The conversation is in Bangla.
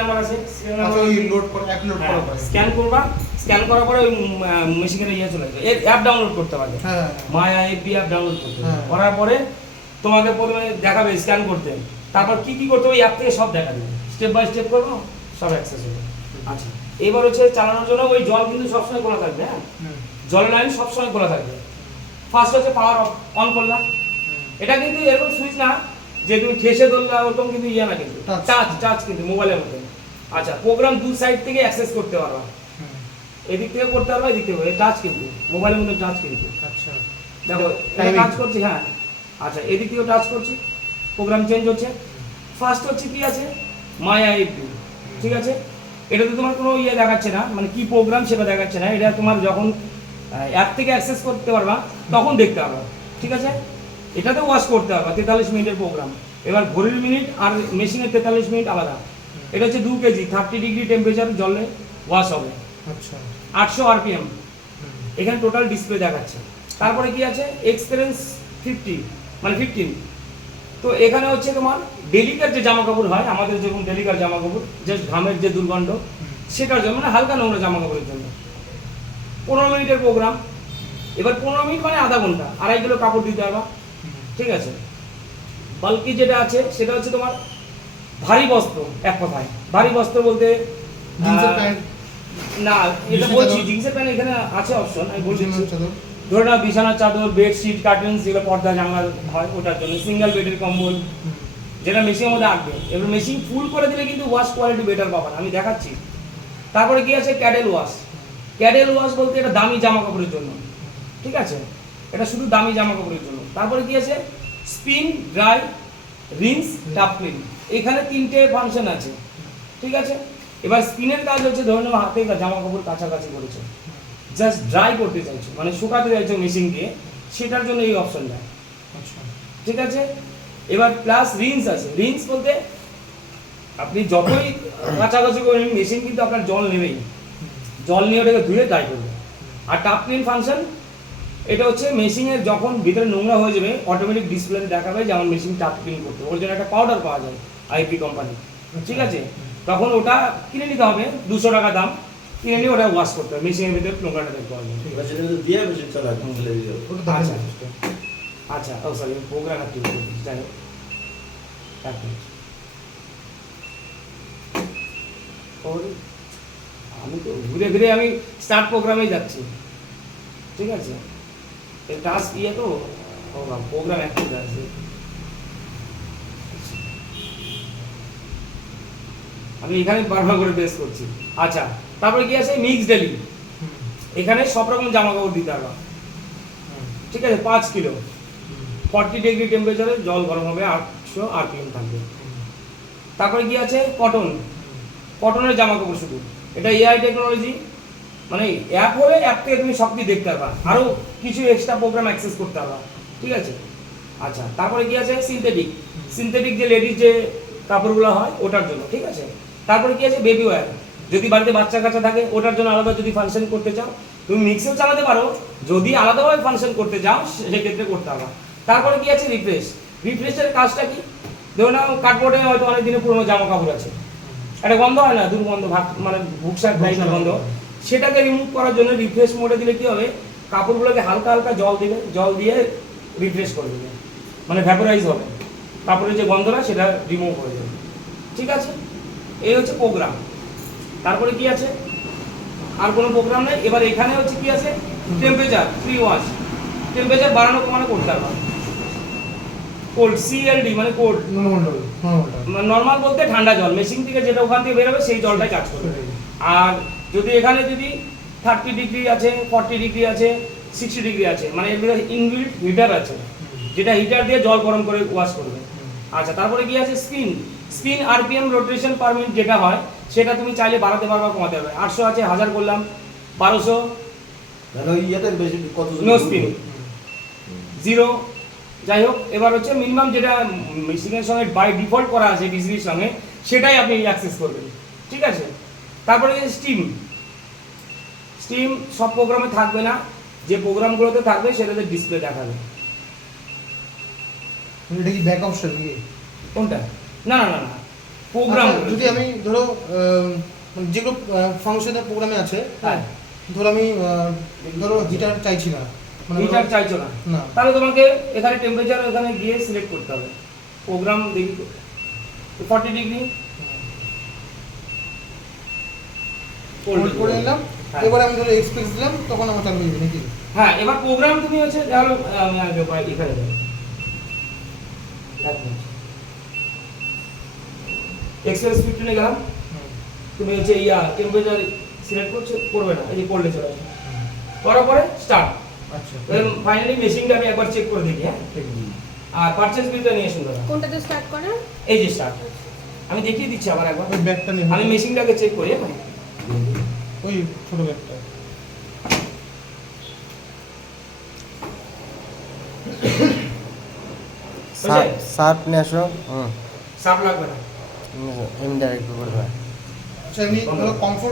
নাম্বার আছে, সিরিয়াল আচ্ছা নাম্বার ওই লোড করে এক লোড করার পরে স্ক্যান করবা, স্ক্যান করার পরে ওই মেশিনের ইয়ে চলে যাবে, এর অ্যাপ ডাউনলোড করতে পারবে। হ্যাঁ মায়া এপি অ্যাপ ডাউনলোড করতে হবে। হ্যাঁ। করার পরে তোমাকে প্রথমে দেখাবে স্ক্যান করতে, তারপর কি কি করতে হবে ওই অ্যাপ থেকে সব দেখা দেবে, স্টেপ বাই স্টেপ করবো, সব অ্যাক্সেস হবে। আচ্ছা এবার হচ্ছে চালানোর জন্য ওই জল কিন্তু সবসময় খোলা থাকবে, হ্যাঁ জলের লাইন সবসময় খোলা থাকবে। ফার্স্ট হচ্ছে পাওয়ার অন করলাম, এটা কিন্তু এরকম সুইচ না যে তুমি ঠেসে ধরলা, ওরকম কিন্তু ইয়ে না, কিন্তু টাচ টাচ কিন্তু মোবাইলের মতো। আচ্ছা প্রোগ্রাম দু সাইড থেকে অ্যাক্সেস করতে পারবা, এদিক থেকে করতে পারবা, এদিক থেকে টাচ কিন্তু মোবাইলের মধ্যে টাচ কিন্তু। আচ্ছা দেখো টাচ করছি, হ্যাঁ আচ্ছা এদিক থেকেও টাচ করছি, প্রোগ্রাম চেঞ্জ হচ্ছে। ফার্স্ট হচ্ছে কি আছে মায়া এপি, ঠিক আছে, এটাতে তোমার কোনো ইয়ে দেখাচ্ছে না, মানে কি প্রোগ্রাম সেটা দেখাচ্ছে না, এটা তোমার যখন অ্যাপ থেকে অ্যাক্সেস করতে পারবা তখন দেখতে পারবা, ঠিক আছে। এটাতে ওয়াশ করতে পারবা 43 মিনিটের প্রোগ্রাম। এবার ঘড়ির মিনিট আর মেশিনের 43 মিনিট আলাদা। এটা হচ্ছে 2 কেজি 30 ডিগ্রি টেম্পারেচার জলে ওয়াশ হবে। আচ্ছা 800 আরপিএম এখানে টোটাল ডিসপ্লে দেখাচ্ছে। তারপরে কি আছে এক্সপিরিয়েন্স 50 মানে 15। তো এখানে হচ্ছে তোমার ডেলিকার যে জামা কাপড় হয় আমাদের, যেরকম ডেলিকার জামা কাপড় জাস্ট ঘামের যে দুর্গন্ধ সেটার জন্য, মানে হালকা নোংরা জামা কাপড়ের জন্য 15 মিনিটের প্রোগ্রাম। এবার 15 মিনিট মানে আধা ঘন্টা, 2.5 কিলো কাপড় দিতে পারবা, ঠিক আছে। বালকি যেটা আছে সেটা হচ্ছে তোমার ভারী বস্ত্র, এক কথায় ভারী বস্ত্র বলতে জিন্সের প্যান্ট না, এটা বলছি জিন্সের প্যান্ট এখানে আছে অপশন, আমি বলছি চাদর ধরে নাও বিছানার চাদর, বেডশিট, কার্টেন্স, যেগুলো পর্দা জানলা হয় ওটার জন্য, সিঙ্গেল বেডের কম্বল যেটা মেশিনের মধ্যে আঁকবে। এবার মেশিন ফুল করে দিলে কিন্তু ওয়াশ কোয়ালিটি বেটার পাবেন, আমি দেখাচ্ছি। তারপরে কি আছে ক্যাডেল ওয়াশ। ক্যাডেল ওয়াশ বলতে এটা দামি জামা কাপড়ের জন্য, ঠিক আছে, এটা শুধু দামি জামা কাপড়ের জন্য। তারপরে কি আছে স্পিন, ড্রাই, রিন্স, টাপ ক্লিন, এখানে 3টে ফাংশন আছে, ঠিক আছে। এবার স্পিনের কাজ হচ্ছে ধরে নাও হাতে জামা কাপড় কাছাকাছি করেছো, জাস্ট ড্রাই করতে চাইছো, মানে শুকাতে চাইছো মেশিন দিয়ে, সেটার জন্য এই অপশনটা, আচ্ছা ঠিক আছে। এবার প্লাস রিন্স আছে। রিন্স বলতে আপনি যতই কাছাকাছি করেন মেশিন কিন্তু আপনার জল নেবেই, জল নিয়ে ওটাকে ধুয়ে ড্রাই করবে। আর টাপ ক্লিন ফাংশন, এটা হচ্ছে মেশিনের যখন ভিতরে নোংরা হয়ে যাবে অটোমেটিক ডিসপ্লেতে দেখাবে যে আমার মেশিন টাপ ক্লিন করতে, ওর জন্য একটা পাউডার পাওয়া যায় আইপি কোম্পানি, ঠিক আছে। তখন ওটা কিনে নিতে হবে, 200 টাকা দাম, কিনে নিয়ে ওটা ওয়াশ করতে হবে, মেশিনের ভিতরে নোংরাটা বের করা যাবে। আচ্ছা আচ্ছা ও সরি প্রোগ্রাম একটু যাই হোক, এক মিনিট। আমি তো ঘুরে ঘুরে আমি স্টার্ট প্রোগ্রামেই যাচ্ছি, ঠিক আছে। এই টাস্ক ইয়ে তো প্রোগ্রাম অ্যাক্টিভ আছে, আমি এখানে বারবার করে প্রেস করছি। আচ্ছা তারপরে কি আছে মিক্স ডেলি, এখানে সব রকম জামা কাপড় দিতে পারবা, ঠিক আছে। 5 কিলো 40 ডিগ্রি টেম্পারেচারে জল গরম হবে, 800 আরপিএম থাকবে। তারপরে কি আছে কটন, কটনের জামা কাপড় শুধু, এটা এআই টেকনোলজি, মানে অ্যাপ হলে অ্যাপ থেকে তুমি সব কিছু দেখতে পারবা, আরও কিছু এক্সট্রা প্রোগ্রাম অ্যাক্সেস করতে পারবা, ঠিক আছে। আচ্ছা তারপরে কি আছে সিনথেটিক, সিনথেটিক যে লেডিস যে কাপড়গুলো হয় ওটার জন্য, ঠিক আছে। তারপরে কি আছে বেবি ওয়্যার, যদি বাড়িতে বাচ্চা কাচ্চা থাকে ওটার জন্য আলাদা যদি ফাংশন করতে চাও তুমি মিক্সেও চালাতে পারো, যদি আলাদাভাবে ফাংশন করতে চাও সেক্ষেত্রে করতে পারবা। তারপরে কি আছে রিফ্রেশ। রিফ্রেশের কাজটা কি, ধরো না কার্ডবোর্ডে হয়তো অনেক দিনের পুরোনো জামা কাপড় আছে, একটা গন্ধ হয় না, দুর্গন্ধ ভাগ মানে ভুকসার টাইপের গন্ধ, সেটাকে রিমুভ করার জন্য রিফ্রেশ মোডে দিলে কি হবে কাপড়গুলোকে হালকা হালকা জল দিবে, জল দিয়ে রিফ্রেশ করে দেবে, মানে ভ্যাপোরাইজ হবে, কাপড়ের যে গন্ধটা সেটা রিমুভ হয়ে যাবে, ঠিক আছে। এই হচ্ছে প্রোগ্রাম। তারপরে কি আছে আর কোনো প্রোগ্রাম নেই। এবার এখানে হচ্ছে কি আছে টেম্পারেচার, ফ্রি ওয়াশ, টেম্পারেচার বাড়ানো কমানো করতে পারবা। কোল্ড সিএলডি মানে কোল্ড, নর্মাল বলতে ঠান্ডা জল, মেশিন থেকে যেটা ওখান থেকে বেরোবে সেই জলটাই কাজ করবে। আর যদি এখানে যদি 30 ডিগ্রি আছে, 40 ডিগ্রি আছে, 60 ডিগ্রি আছে, মানে এর ভিতরে ইনবিল্ট হিটার আছে, যেটা হিটার দিয়ে জল গরম করে ওয়াশ করবে। আচ্ছা তারপরে কি আছে spin, spin RPM rotation per minute যেটা হয় সেটা তুমি চাইলে বাড়াতে পারবা কমাতে পারবে। 800 আছে, 1000 করলাম, 1200, নো স্পিন, 0, যাই হোক। এবার হচ্ছে মিনিমাম যেটা মেশিনের সঙ্গে বাই ডিফল্ট করা আছে ডিসির সঙ্গে সেটাই আপনি অ্যাক্সেস করবেন, ঠিক আছে। তারপরে স্টিম, স্টিম সব প্রোগ্রামে থাকবে না, যে প্রোগ্রামগুলোতে থাকবে সেটাতে ডিসপ্লে দেখাবে। এটা কি ব্যাক অপশন কি কোনটা? না না না না, প্রোগ্রাম আচ্ছা, যদি আমি ধরো মানে যেগুলো ফাংশনের প্রোগ্রামে আছে, হ্যাঁ ধরো আমি ধরো হিটার চাইছি না, মানে হিটার চাইছো না, না, তাহলে তোমাকে এখানে টেম্পারেচার এখানে গিয়ে সিলেক্ট করতে হবে। প্রোগ্রাম দেখি 40 ডিগ্রি হোল্ড করে নিলাম। হ্যাঁ। এবার আমি ধরো এক্সপ্রেস দিলাম, তখন আমার চালু হয়ে যাবে নাকি? হ্যাঁ, এবার প্রোগ্রাম তুমি হচ্ছে ধরো আমি আগে এখানে যাবো, এক্সপ্রেস 15 গেলাম, তুমি হচ্ছে টেম্পারেচার সিলেক্ট করবে না, এই যে করলে চলে আসবে, করার পরে স্টার্ট। আচ্ছা, ফাইনালি মেশিনটা আমি একবার চেক করে দেখি। হ্যাঁ, আর পারচেজ বিলটা নিয়ে শুনতে হবে। কোনটাতে স্টার্ট করে? এই যে স্টার্ট, আমি দেখিয়ে দিচ্ছি আবার একবার। ওই ব্যাগটা নিয়ে আমি মেশিনটাকে চেক করি। হ্যাঁ, ওই ছোট ব্যাগটা। সার্ফ নিয়ে আসো। সাপ লাগবে না। এমনি ডাইরেক্ট করে দেয়। আচ্ছা, এমনি ধরো কমফোর্ট